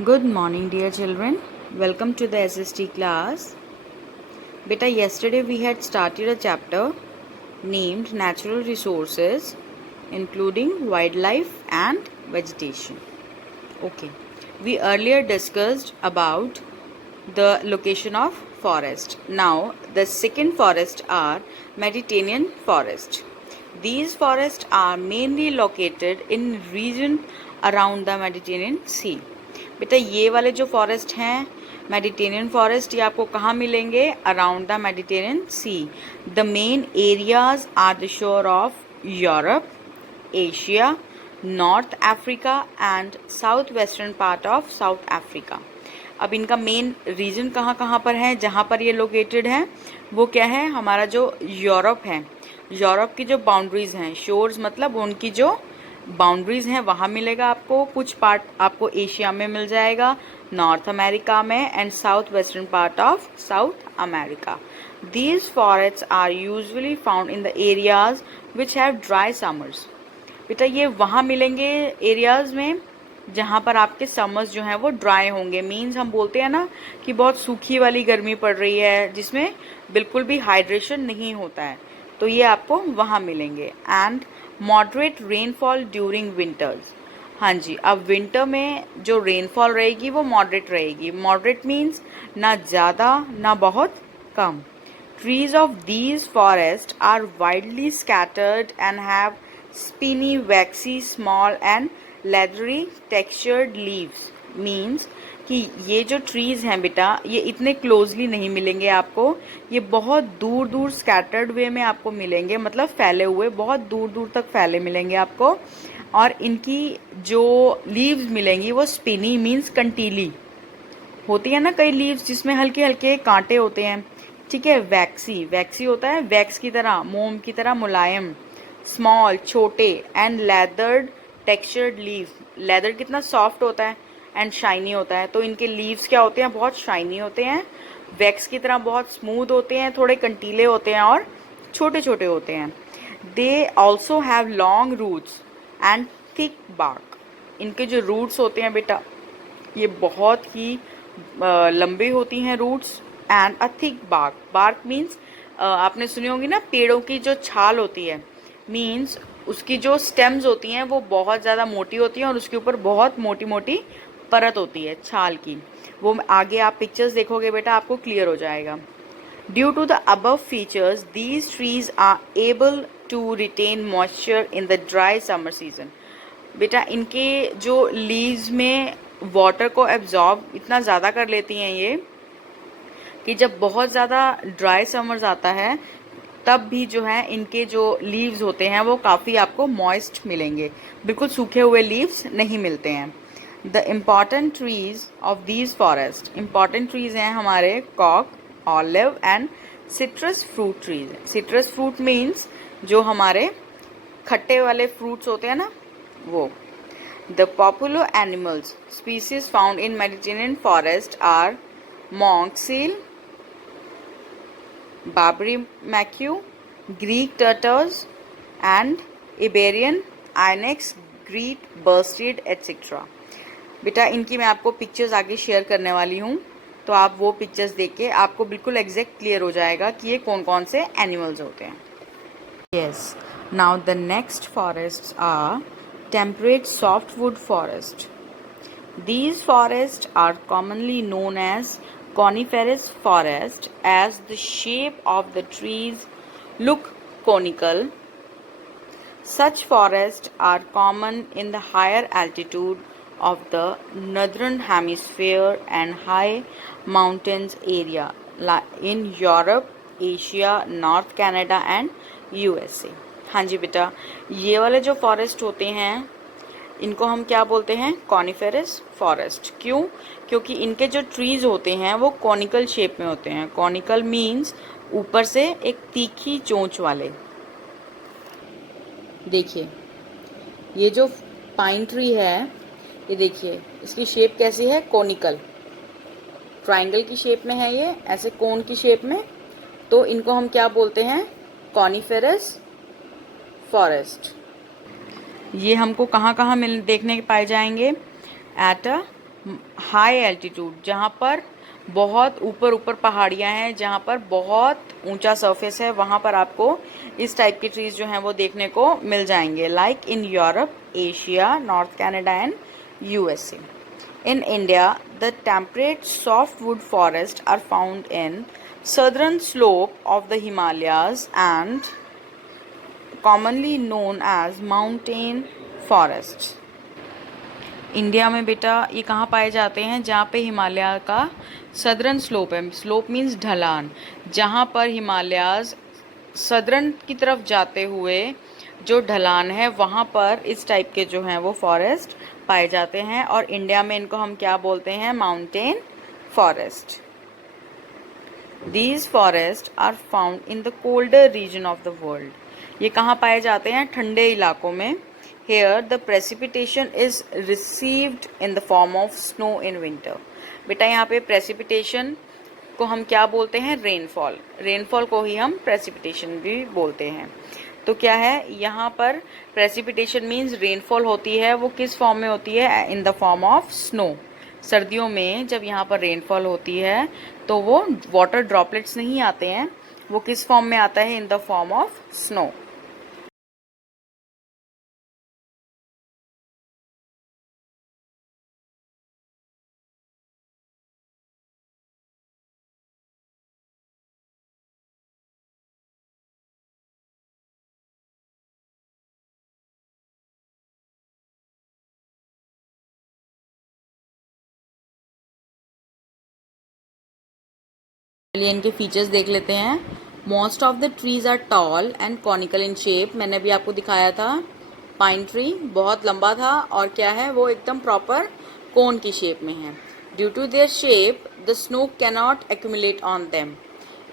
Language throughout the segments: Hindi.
Good morning, dear children. Welcome to the SST class. Beta, yesterday we had started a chapter named Natural Resources, including wildlife and vegetation. Okay. We earlier discussed about the location of forest. Now, the second forest are Mediterranean forest. These forests are mainly located in region around the Mediterranean Sea. बेटा ये वाले जो फॉरेस्ट हैं मेडिटेरियन फॉरेस्ट, ये आपको कहाँ मिलेंगे? Around the Mediterranean sea. The main areas are the shore of Europe, Asia, North Africa and south western part of South Africa. अब इनका मेन रीजन कहाँ कहाँ पर है जहाँ पर ये लोकेटेड है? वो क्या है? हमारा जो यूरोप है, यूरोप की जो बाउंड्रीज हैं, शोर्स मतलब उनकी जो बाउंड्रीज हैं वहाँ मिलेगा आपको. कुछ पार्ट आपको एशिया में मिल जाएगा, नॉर्थ अमेरिका में and south western part of South America. These forests are usually found in the areas which have dry summers. बेटा ये वहाँ मिलेंगे एरियाज में जहाँ पर आपके समर्स जो हैं वो ड्राई होंगे. मीन्स हम बोलते हैं ना कि बहुत सूखी वाली गर्मी पड़ रही है जिसमें बिल्कुल भी हाइड्रेशन नहीं होता है, तो ये आपको वहाँ मिलेंगे. And moderate rainfall during winters. हाँ जी, अब विंटर में जो रेनफॉल रहेगी वो मॉडरेट रहेगी. मॉडरेट मीन्स ना ज़्यादा ना बहुत कम. Trees of these forest are widely scattered and have spiny waxy small and leathery textured leaves. Means कि ये जो ट्रीज हैं बेटा ये इतने क्लोजली नहीं मिलेंगे आपको, ये बहुत दूर दूर स्कैटर्ड वे में आपको मिलेंगे, मतलब फैले हुए बहुत दूर दूर तक फैले मिलेंगे आपको. और इनकी जो लीव्स मिलेंगी वो स्पिनी मीन्स कंटीली होती है ना, कई लीव्स जिसमें हल्के हल्के कांटे होते हैं. ठीक है. वैक्सी, वैक्सी होता है वैक्स की तरह, मोम की तरह मुलायम. स्मॉल छोटे एंड लेदर्ड टेक्सचर्ड लीव्स. लेदर कितना सॉफ्ट होता है एंड शाइनी होता है, तो इनके लीव्स क्या होते हैं? बहुत शाइनी होते हैं. वैक्स की तरह बहुत स्मूथ होते हैं, थोड़े कंटीले होते हैं और छोटे छोटे होते हैं. They also have long roots and thick bark. इनके जो रूट्स होते हैं बेटा ये बहुत ही लंबे होती हैं roots. And a thick bark. Bark means आपने सुनी होगी ना पेड़ों की जो छाल होती है, मीन्स उसकी जो स्टेम्स होती हैं वो बहुत ज़्यादा मोटी होती हैं और उसके ऊपर बहुत मोटी मोटी परत होती है छाल की. वो आगे आप पिक्चर्स देखोगे बेटा आपको क्लियर हो जाएगा. Due to the above features these trees are able to retain moisture in the dry summer season. बेटा इनके जो लीव्स में वाटर को एब्जॉर्ब इतना ज़्यादा कर लेती हैं ये कि जब बहुत ज़्यादा ड्राई समर्स आता है तब भी जो है इनके जो लीव्स होते हैं वो काफ़ी आपको मॉइस्ट मिलेंगे, बिल्कुल सूखे हुए लीव्स नहीं मिलते हैं. The important trees of these forest. Important trees हैं हमारे कॉक, olive and citrus fruit trees. Citrus fruit means जो हमारे खट्टे वाले फ्रूट्स होते हैं ना वो. The popular animals species found in Mediterranean forest are monk seal, Barbary macaw, Greek turtles and Iberian inex, great bursted etc. बेटा इनकी मैं आपको पिक्चर्स आगे शेयर करने वाली हूँ, तो आप वो पिक्चर्स देख के आपको बिल्कुल एग्जैक्ट क्लियर हो जाएगा कि ये कौन कौन से एनिमल्स होते हैं. Yes, now the next forests are temperate softwood forest. These forests are commonly known as coniferous forest as the shape of the trees look conical. Such forests are common in the higher altitude of the northern hemisphere and high mountains area in Europe, Asia, North Canada and USA. हाँ जी बेटा, ये वाले जो फॉरेस्ट होते हैं इनको हम क्या बोलते हैं? Coniferous forest. क्यों? क्योंकि इनके जो ट्रीज होते हैं वो कॉनिकल शेप में होते हैं. कॉनिकल मीन्स ऊपर से एक तीखी चोंच वाले. देखिए ये जो पाइन ट्री है ये देखिए इसकी शेप कैसी है? कॉनिकल, ट्राइंगल की शेप में है ये, ऐसे कोन की शेप में. तो इनको हम क्या बोलते हैं? Coniferous forest. ये हमको कहाँ कहाँ देखने पाए जाएंगे? एट अ हाई एल्टीट्यूड, जहाँ पर बहुत ऊपर ऊपर पहाड़ियाँ हैं, जहाँ पर बहुत ऊंचा सरफेस है, वहाँ पर आपको इस टाइप के ट्रीज जो हैं वो देखने को मिल जाएंगे, like in Europe, Asia, north Canada and USA. In India, the temperate softwood forests are found in southern slope of the Himalayas and commonly known as mountain forests. India में बेटा ये कहाँ पाए जाते हैं? जहाँ पे हिमालय का सदर्न स्लोप है. स्लोप मीन्स ढलान, जहाँ पर हिमालयाज सदर्न की तरफ जाते हुए जो ढलान है वहाँ पर इस टाइप के जो हैं वो फॉरेस्ट पाए जाते हैं. और इंडिया में इनको हम क्या बोलते हैं? Mountain forest. These forests are found in the colder region of the world. ये कहाँ पाए जाते हैं? ठंडे इलाकों में. Here the precipitation is received in the form of snow in winter. बेटा यहाँ पे precipitation को हम क्या बोलते हैं? रेनफॉल. रेनफॉल को ही हम precipitation भी बोलते हैं. तो क्या है यहाँ पर? प्रेसिपिटेशन मीन्स रेनफॉल होती है, वो किस फॉर्म में होती है? In the form of snow. सर्दियों में जब यहाँ पर रेनफॉल होती है तो वो वाटर ड्रॉपलेट्स नहीं आते हैं, वो किस फॉर्म में आता है? In the form of snow. चलिए इनके फीचर्स देख लेते हैं. Most of the trees are tall and conical in shape. मैंने भी आपको दिखाया था. पाइन ट्री बहुत लंबा था और क्या है वो एकदम प्रॉपर कोन की शेप में है. Due to their shape the snow cannot accumulate on them.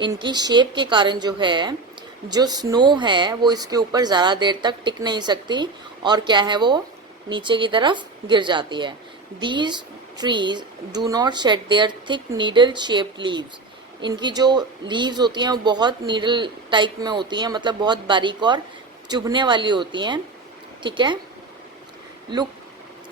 इनकी शेप के कारण जो है जो स्नो है वो इसके ऊपर ज़्यादा देर तक टिक नहीं सकती और क्या है वो नीचे की तरफ गिर जाती है. These trees do not shade there thick needle shaped leaves. इनकी जो लीव्स होती हैं वो बहुत नीडल टाइप में होती हैं, मतलब बहुत बारीक और चुभने वाली होती हैं. ठीक है. लुक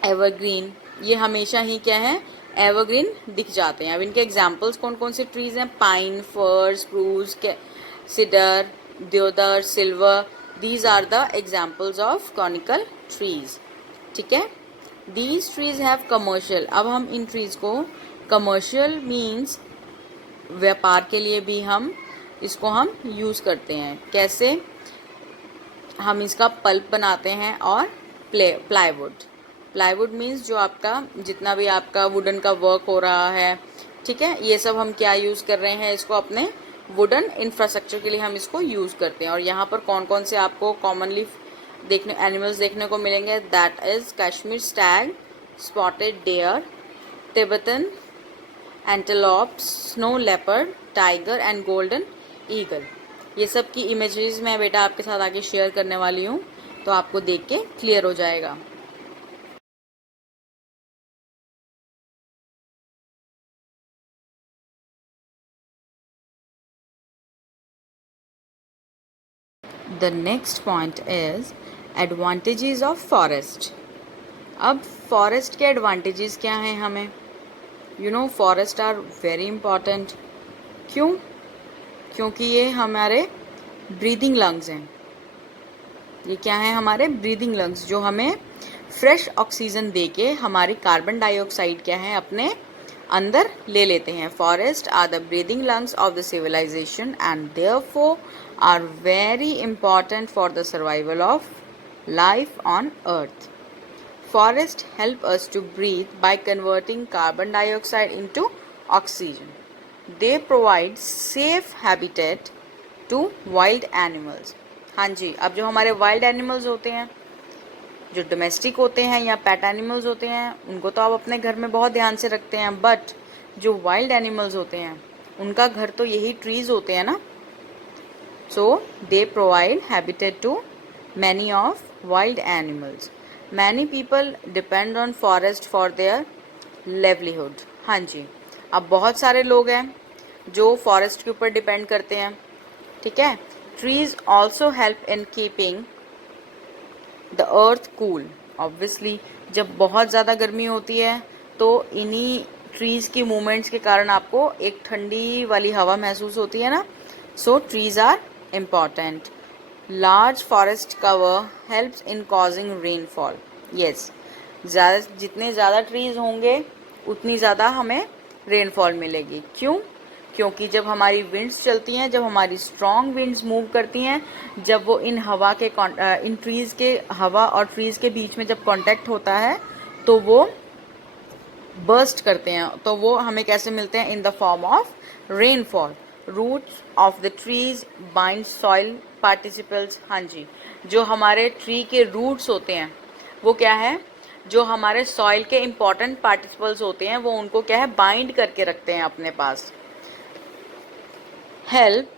एवरग्रीन, ये हमेशा ही क्या है? एवरग्रीन दिख जाते हैं. अब इनके एग्जाम्पल्स कौन कौन से ट्रीज हैं? Pine, fir, spruce, cedar, deodar, silver. These are the examples of conical trees. ठीक है. These trees have commercial. अब हम इन ट्रीज को कमर्शियल मीन्स व्यापार के लिए भी हम इसको हम यूज़ करते हैं. कैसे? हम इसका पल्प बनाते हैं और प्लाईवुड. प्लाईवुड मीन्स जो आपका जितना भी आपका वुडन का वर्क हो रहा है, ठीक है, ये सब हम क्या यूज़ कर रहे हैं? इसको अपने वुडन इंफ्रास्ट्रक्चर के लिए हम इसको यूज़ करते हैं. और यहाँ पर कौन कौन से आपको कॉमनली एनिमल्स देखने को मिलेंगे? That is Kashmir stag, spotted deer, Tibetan antelope, snow leopard, tiger and golden eagle. ये सब की इमेजेस मैं बेटा आपके साथ आगे शेयर करने वाली हूँ, तो आपको देख के क्लियर हो जाएगा. The next point is advantages of forest. अब फॉरेस्ट के एडवांटेजेस क्या हैं हमें? You know forest are very important. क्यों? क्योंकि ये हमारे ब्रीदिंग लंग्स हैं. ये क्या है? हमारे ब्रीदिंग लंग्स जो हमें फ्रेश ऑक्सीजन दे के हमारी कार्बन डाइऑक्साइड क्या है अपने अंदर ले लेते हैं. Forest are the breathing lungs of the civilisation and therefore are very important for the survival of life on earth. Forests help us to breathe by converting carbon dioxide into oxygen. They provide safe habitat to wild animals. हाँ जी. अब जो हमारे वाइल्ड एनिमल्स होते हैं, जो डोमेस्टिक होते हैं या पेट एनिमल्स होते हैं, उनको तो आप अपने घर में बहुत ध्यान से रखते हैं, बट जो वाइल्ड एनिमल्स होते हैं उनका घर तो यही ट्रीज होते हैं ना. So they provide habitat to many of wild animals. Many people depend on forest for their livelihood. हाँ जी. अब बहुत सारे लोग हैं जो फॉरेस्ट के ऊपर डिपेंड करते हैं. ठीक है. Trees also help in keeping the earth cool. Obviously जब बहुत ज़्यादा गर्मी होती है तो इन्हीं ट्रीज़ की मूवमेंट्स के कारण आपको एक ठंडी वाली हवा महसूस होती है ना. So trees are important. Large forest cover helps in causing rainfall. Yes, जितने ज़्यादा ट्रीज़ होंगे उतनी ज़्यादा हमें रेनफॉल मिलेगी. क्यों? क्योंकि जब हमारी विंड्स चलती हैं, जब हमारी स्ट्रॉन्ग विंड्स मूव करती हैं, जब वो इन ट्रीज़ के हवा और ट्रीज़ के बीच में जब कांटेक्ट होता है तो वो बर्स्ट करते हैं. तो वो हमें कैसे मिलते हैं? In the form of rainfall. Roots of the trees bind soil participles. हाँ जी, जो हमारे ट्री के रूट्स होते हैं वो क्या है? जो हमारे सॉइल के इम्पॉर्टेंट पार्टिसिपल्स होते हैं वो उनको क्या है? बाइंड करके रखते हैं अपने पास. Help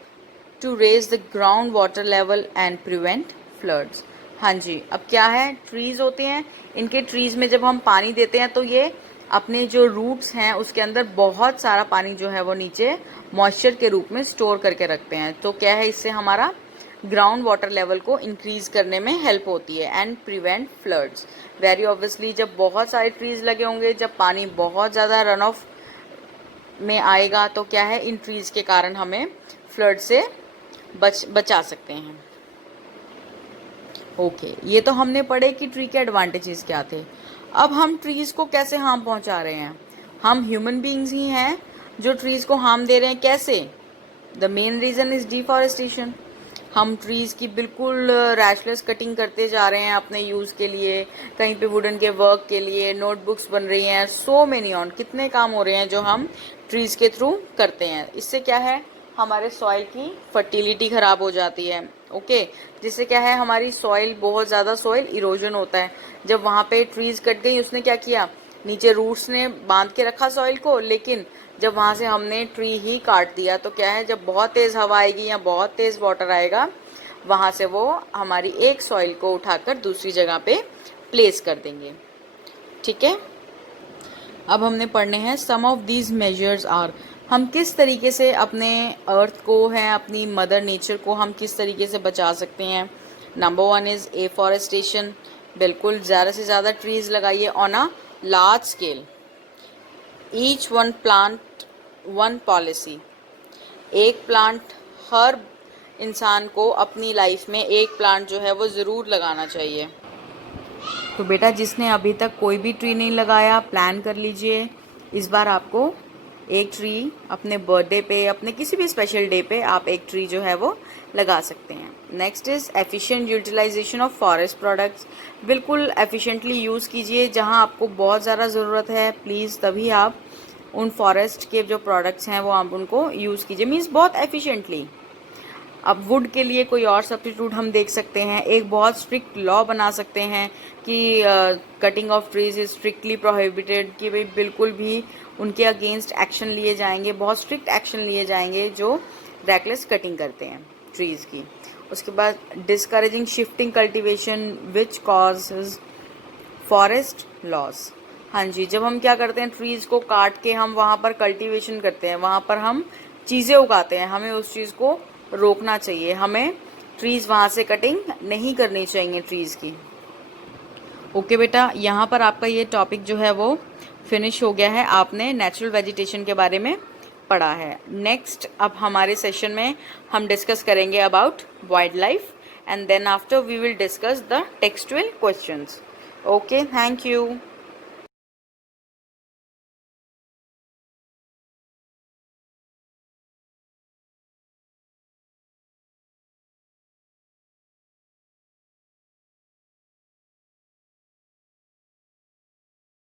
to raise the ground water level and prevent floods. हाँ जी, अब क्या है? ट्रीज होते हैं, इनके ट्रीज में जब हम पानी देते हैं तो ये अपने जो रूट्स हैं उसके अंदर बहुत सारा पानी जो है वो नीचे मॉइस्चर के रूप में स्टोर करके रखते हैं. तो क्या है? इससे हमारा ग्राउंड वाटर लेवल को इंक्रीज करने में हेल्प होती है. And prevent floods. Very obviously जब बहुत सारे ट्रीज लगे होंगे, जब पानी बहुत ज़्यादा रन ऑफ में आएगा तो क्या है? इन ट्रीज के कारण हमें फ्लड से बचा सकते हैं. ओके, ये तो हमने पढ़े कि ट्री के एडवांटेजेस क्या थे. अब हम ट्रीज को कैसे हार्म पहुंचा रहे हैं? हम ह्यूमन बीइंग्स ही हैं जो ट्रीज को हार्म दे रहे हैं. कैसे? The main reason is deforestation. हम ट्रीज की बिल्कुल रैशलेस कटिंग करते जा रहे हैं अपने यूज के लिए, कहीं पे वुडन के वर्क के लिए नोटबुक्स बन रही हैं, सो मेनी ऑन, कितने काम हो रहे हैं जो हम ट्रीज के थ्रू करते हैं. इससे क्या है? हमारे सॉइल की फर्टिलिटी खराब हो जाती है. ओके, जिससे क्या है? हमारी सॉइल, बहुत ज़्यादा सॉइल इरोजन होता है. जब वहाँ पे ट्रीज कट गई, उसने क्या किया? नीचे रूट्स ने बांध के रखा सॉइल को, लेकिन जब वहाँ से हमने ट्री ही काट दिया तो क्या है? जब बहुत तेज़ हवा आएगी या बहुत तेज़ वाटर आएगा, वहाँ से वो हमारी एक सॉइल को उठाकर दूसरी जगह पे प्लेस कर देंगे. ठीक है, अब हमने पढ़ने हैं सम ऑफ दीज मेजर्स आर. हम किस तरीके से अपने अर्थ को है, अपनी मदर नेचर को हम किस तरीके से बचा सकते हैं. Number 1 is afforestation. बिल्कुल ज़्यादा से ज़्यादा ट्रीज लगाइए on a large scale. Each one plant one policy. एक प्लांट, हर इंसान को अपनी लाइफ में एक प्लांट जो है वो ज़रूर लगाना चाहिए. तो बेटा, जिसने अभी तक कोई भी ट्री नहीं लगाया, प्लान कर लीजिए. इस बार आपको एक ट्री अपने बर्थडे पे, अपने किसी भी स्पेशल डे पे आप एक ट्री जो है वो लगा सकते हैं. Next is efficient utilisation of forest products. बिल्कुल एफिशिएंटली यूज़ कीजिए. जहां आपको बहुत ज़्यादा ज़रूरत है, प्लीज़ तभी आप उन फॉरेस्ट के जो प्रोडक्ट्स हैं वो आप उनको यूज़ कीजिए. मीन्स बहुत एफिशिएंटली. अब वुड के लिए कोई और सब्स्टिट्यूट हम देख सकते हैं. एक बहुत स्ट्रिक्ट लॉ बना सकते हैं कि cutting of trees is strictly prohibited, कि भाई बिल्कुल भी उनके अगेंस्ट एक्शन लिए जाएंगे, बहुत स्ट्रिक्ट एक्शन लिए जाएंगे जो रैकलेस कटिंग करते हैं ट्रीज की. उसके बाद discouraging shifting cultivation which causes forest loss. हाँ जी, जब हम क्या करते हैं? ट्रीज को काट के हम वहाँ पर कल्टीवेशन करते हैं, वहाँ पर हम चीज़ें उगाते हैं. हमें उस चीज़ को रोकना चाहिए. हमें ट्रीज वहाँ से कटिंग नहीं करनी चाहिए ट्रीज की. ओके बेटा, यहाँ पर आपका ये टॉपिक जो है वो फिनिश हो गया है. आपने नेचुरल वेजिटेशन के बारे में पढ़ा है. नेक्स्ट अब हमारे सेशन में हम डिस्कस करेंगे about wildlife, and then after we will discuss the textual questions. Okay, thank you.